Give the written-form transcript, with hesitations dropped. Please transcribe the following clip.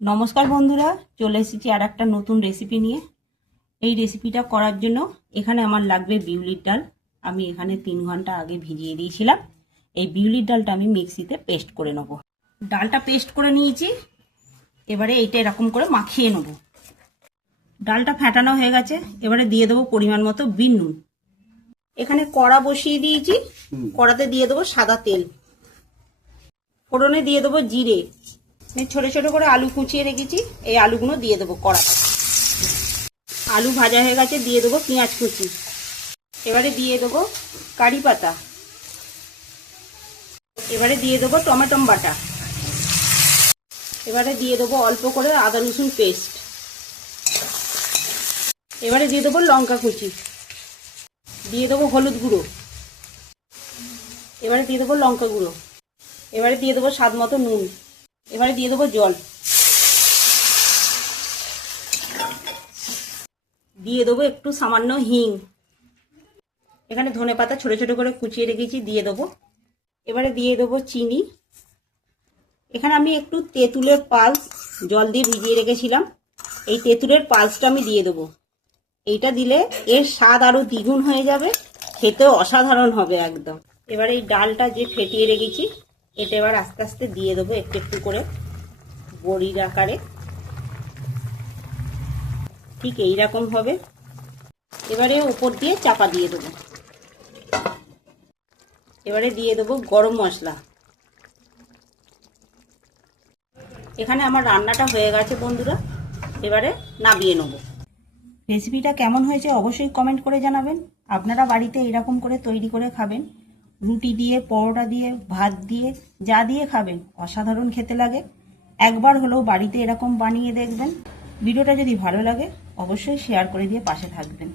নমস্কার বন্ধুরা, চলে এসেছি আর একটা নতুন রেসিপি নিয়ে। এই রেসিপিটা করার জন্য এখানে আমার লাগবে বিউলির ডাল। আমি এখানে 3 ঘন্টা আগে ভিজিয়ে দিয়েছিলাম। এই বিউলির ডালটা আমি মিক্সিতে পেস্ট করে নেব। ডালটা পেস্ট করে নিয়েছি, এবারে এইটা এরকম করে মাখিয়ে নেব। ডালটা ফেটানো হয়ে গেছে, এবারে দিয়ে দেবো পরিমাণ মতো বিন নুন। এখানে কড়া বসিয়ে দিয়েছি, কড়াতে দিয়ে দেবো সাদা তেল, ফোড়নে দিয়ে দেবো জিরে, ছোট ছোট করে আলু কুচিয়ে রেখেছি, এই আলুগুলো দিয়ে দেবো কড়াতে। আলু ভাজা হয়ে গেছে, দিয়ে দেবো পেঁয়াজ কুচি। এবারে দিয়ে দেবো কারি পাতা, এবারে দিয়ে দেবো টমেটো বাটা, এবারে দিয়ে দেবো অল্প করে আদা রসুন পেস্ট, এবারে দিয়ে দেবো লঙ্কা কুচি, দিয়ে দেবো হলুদ গুঁড়ো, এবারে দিয়ে দেবো লঙ্কা গুঁড়ো, এবারে দিয়ে দেবো স্বাদ মতো নুন, এবারে দিয়ে দেবো জল, দিয়ে দেবো একটু সামান্য হিং। এখানে ধনেপাতা ছোট ছোট করে কুচিয়ে রেখেছি, দিয়ে দেবো। এবারে দিয়ে দেবো চিনি। এখানে আমি একটু তেঁতুলের পাল্স জল দিয়ে ভিজিয়ে রেখেছিলাম, এই তেঁতুলের পাল্সটা আমি দিয়ে দেবো। এইটা দিলে এর স্বাদ আরো দ্বিগুণ হয়ে যাবে, খেতেও অসাধারণ হবে একদম। এবারে এই ডালটা যে ফেটিয়ে রেখেছি, এটা এবার আস্তে আস্তে দিয়ে দেবো একটু একটু করে বড়ির আকারে, ঠিক এইরকম হবে। এবারে উপর দিয়ে চাপা দিয়ে দেবো। এবারে দিয়ে দেবো গরম মশলা। এখানে আমার রান্নাটা হয়ে গেছে বন্ধুরা, এবারে নামিয়ে নেব। রেসিপিটা কেমন হয়েছে অবশ্যই কমেন্ট করে জানাবেন। আপনারা বাড়িতে এরকম করে তৈরি করে খাবেন, রুটি দিয়ে, পরোটা দিয়ে, ভাত দিয়ে, যা দিয়ে খাবেন অসাধারণ খেতে লাগে। একবার হলেও বাড়িতে এরকম বানিয়ে দেখবেন। ভিডিওটা যদি ভালো লাগে অবশ্যই শেয়ার করে দিয়ে পাশে থাকবেন।